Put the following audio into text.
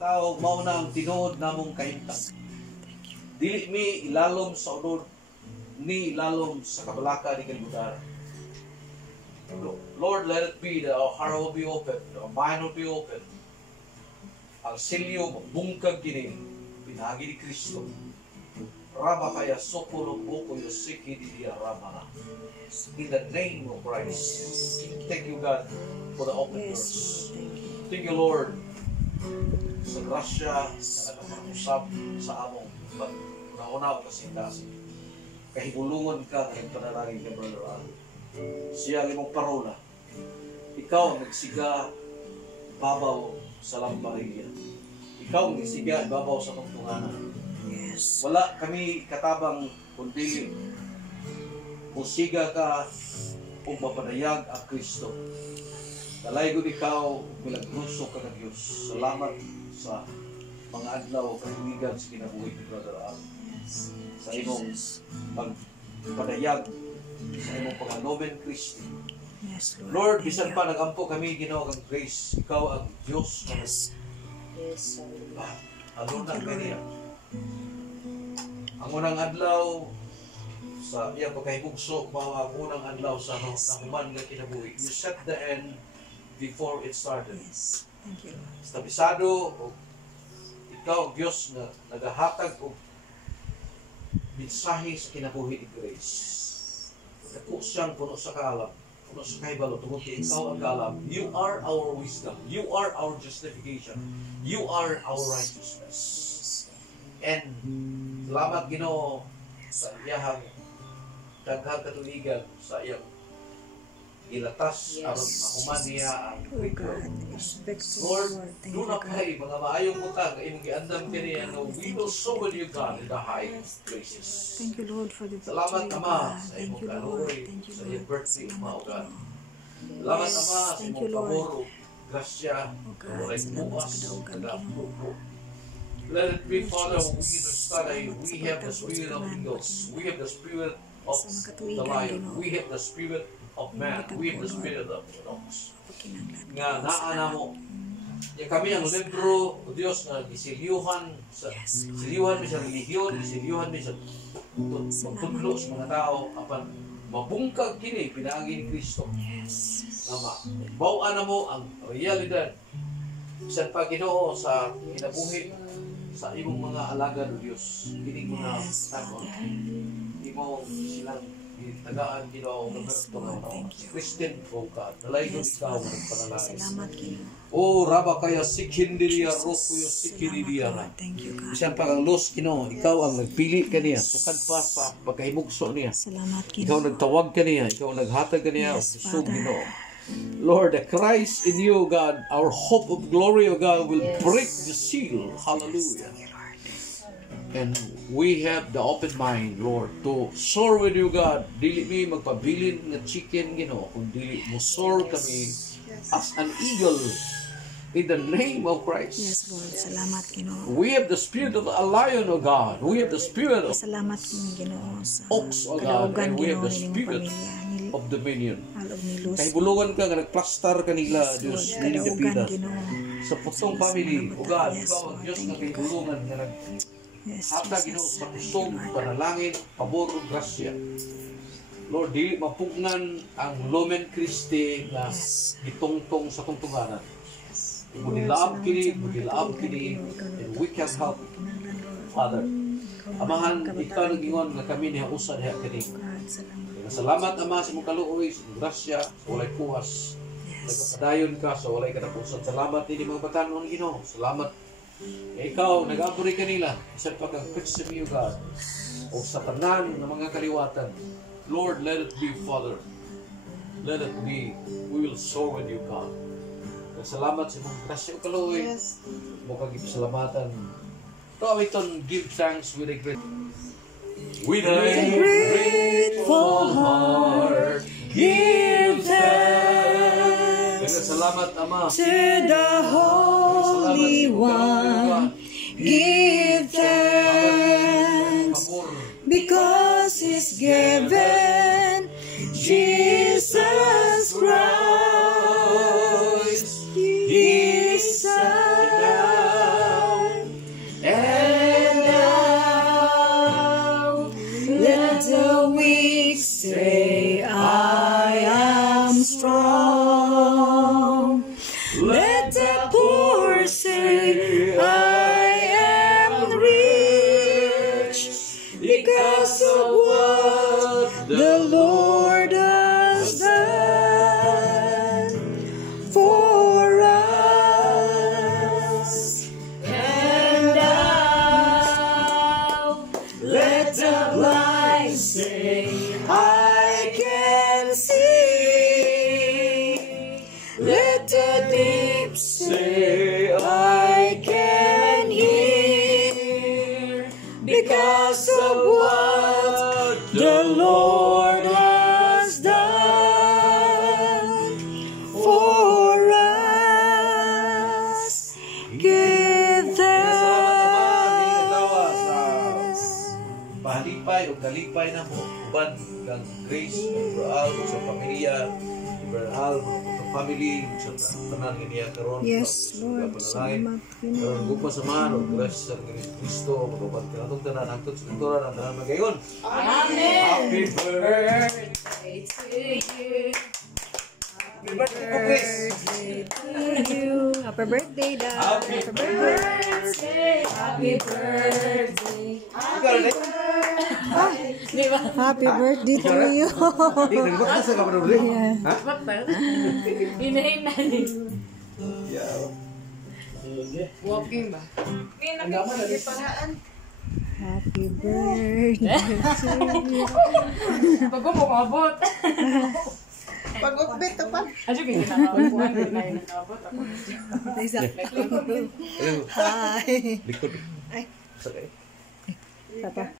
Tao, mauna ang tinuod namong kahintang. Dili mi ilalom sa unod, ni ilalom sa kabalaka ni kalibutan. Lord, let it be that our heart will be open, our mind will be open. Ang silyo, mabungkag kini, pinagi ni Kristo. Raba kaya sopolo buko yosiki di raba. In the name of Christ. Thank you, God, for the open doors. Thank you, Lord, sa grasya na nagpapusap sa among pag-naunaw kasing-kasing. Kahigulungan ka ng panalangin ni Brother Al. Siya ang imong parola. Ikaw ang nagsiga babaw sa lamparilla. Ikaw ang nagsiga babaw sa tungtunganan. Yes. Wala kami katabang kundi musiga ka kung mapanayag ang Kristo. Dalaygon ikaw, milagruso ka ng Diyos. Salamat sa mga adlaw kahiwigan sa kinabuhi ni Brother Al. Sa imong pagpanayag, sa imong panganomen Kristo. Yes, Lord, bisan pa nagampo kami ginawag ang grace. Ikaw ang Diyos. Yes. Yes, Ano na kaniya? Ang unang adlaw sa iyang pagkahibugso, ang unang adlaw sa human nga kinabuhi. You set the end before it started. Yes. Thank you, Lord. Establisado, ikaw, Diyos, na nagahatag o mensahe sa kinabuhi ni Grace. Naku siyang puno sa kaalam, puno sa kahibalo, tungkol kay ikaw ang kaalam. You are our wisdom. You are our justification. You are our righteousness. And salamat, Ginoo, sa iyahang daghang katuligan, sa iyang ilatas aron mahuman niya ang Oh God, respectful Lord, Lord. Thank do you, not God. pray mga maayong utang na imong giandam kaniya nga we will sow with you, God, in the high places. Thank you, Lord, for the Salamat, victory, Ama, God. sa Thank imong you, Lord. kalooy, Thank you, sa iyong Lord. birthday, Salamat, mga God. Ginoo. Salamat, Yes, Ama, sa thank imong you, Lord. paboro, grasya, Oh God, walay salamat bukas, sa kadaugan, nagapupo. Let it be, Father, when we study, we have the spirit of eagles, we have the spirit of the lion, we have the spirit of man, we have the spirit of the dogs. Nga naa mo, ya kami ang libro o Diyos na gisilyuhan sa silyuhan mi sa relihiyon, gisilyuhan mi sa pagtudlo sa mga tao apan mabungkag kini pinaagi ni Kristo. Nga bawaan na mo ang realidad bisan pa Ginoo sa kinabuhi sa imong mga alagad o Diyos. Kini mga tagon. Imong silang tagaan Ginoo Roberto Christian Boca. Dalaygon ikaw ng panalangin. Salamat, Ginoo. Oh, raba kaya sikindiria rokuyo sikindiria. Thank you, God. Bisan pa ang los Ginoo, ikaw ang nagpili kaniya. Sukad pa sa pagkahibugso niya. Salamat, Ikaw Ginoo. nagtawag kaniya, ikaw naghatag kaniya Yes, sa Father. Ginoo. Lord, the Christ in you, God, our hope of glory, O God, will break the seal. Hallelujah. Thank you, Lord. And we have the open mind, Lord, to soar with you, God. Dili mi magpabilin nga chicken, Ginoo, kung dili mo soar kami as an eagle in the name of Christ. Yes, Lord. Salamat, Ginoo. We have the spirit of a lion, O God. We have the spirit of Salamat, Ginoo, sa ox, O God. kadaugan, And we have Ginoo, the nining spirit pamilya. of dominion. Alog ni Luz. Kahibulungan ka nga nagplastar kanila, Diyos, dili Kadaugan, kapitas. Ginoo. Sa putong family, O God, Yes, ikaw ang Lord. Diyos Thank na you, God. kahibulungan nga Yes, hatag Ginoo Jesus. sa kusog, panalangin, pabor, grasya. Lord, dili mapugngan ang Lumen Christi na gitungtong sa tungtunganan. Mudilaab kini, and we can help, Father. Amahan, ikaw nag-ingon nga kami niya usa diha kini. Salamat, Ama, sa mong kaluoy, sa mong grasya, sa walay kuwas. Nagpadayon ka sa walay katapusan. Salamat din mga batanon, Ginoo. Salamat. Ikaw, nag-aburi kanila. Isang pagkakrit sa iyo, God. O sa tanan ng mga kaliwatan. Lord, let it be, Father. Let it be. We will soar with you, God. Salamat sa mong grasya o kaluoy. Mukha gipasalamatan. Kawiton, give thanks with a grateful heart. Give thanks. Salamat, Ama. To the Holy One, give thanks, because He's given Jesus Christ, His Son. because of what the Lord has done for us. Give thanks. Pahalipay o galipay na mo. Uban kang Grace, Iberal, sa pamilya, Iberal, mga family, sa tanan niya karon. Yes, Lord. Salamat. Karon gugma samahan og grasya sa Kristo, magabot ka natong tanan hangtod sa kultura ng tanan magayon. Amen. Happy birthday. To you. Happy birthday po, Chris. To you. Happy birthday, Dad. Happy Birthday. Happy birthday. Ikaw rin. Di ba? Happy birthday to you. Nagbuot ka sa kamarong rin. Ha? Ba't ba? Hinahin na din. Yeah. Walking ba? Happy birthday. Pag mo mabot. Pag-ukbit to pa. Adyo kayo nakakabuhan. Hindi na yung nakabot. Hi. Likod. Sakay. Papa.